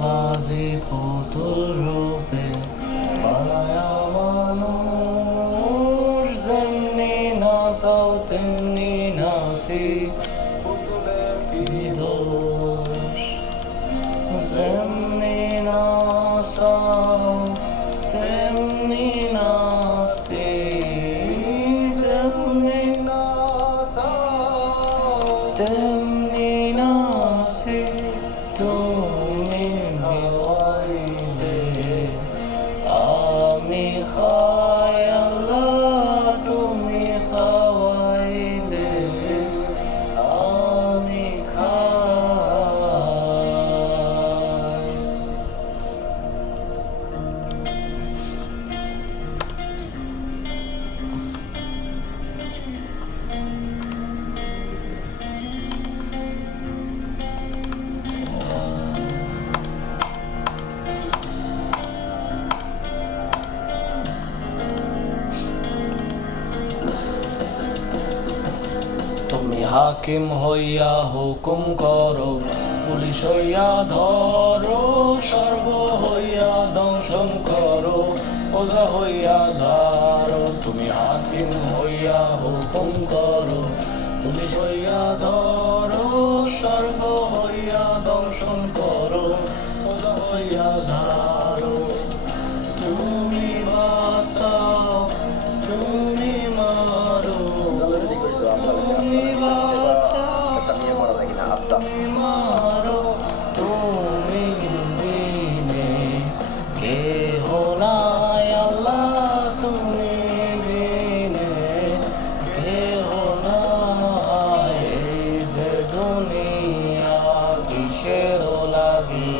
বাজি পুতুল রূপে বানায়া মানুষ, যেমনি নাচাও তেমনি নাচি, পুতুলের কি দোষ? যেমনি নাচাও তেমনি নাচি, যেমনি নাচাও তেমনি নাচি, তুমি খাওয়াইলে আমি খাই আল্লাহ, তুমি খাওয়াইলে আমি খাই। তুমি হাকিম হইয়া হুকুম করো, পুলিশ হইয়া ধরো, সর্ব হইয়া দংশন করো, ওজা হইয়া ঝাড়ো। তুমি হাকিম হইয়া হুকুম করো, পুলিশ হইয়া ধরো, সর্ব হইয়া দংশন করো, ওজা হইয়া ঝাড়ো। তুমি বাঁচাও, তুমি মারো, তুমি বাঁচাও, তুমি মারো, তুমি বিনে কেহ নাই আল্লাহ, তুমি বিনে কেহ নাই। এই যে দুনিয়া কিসের লাগি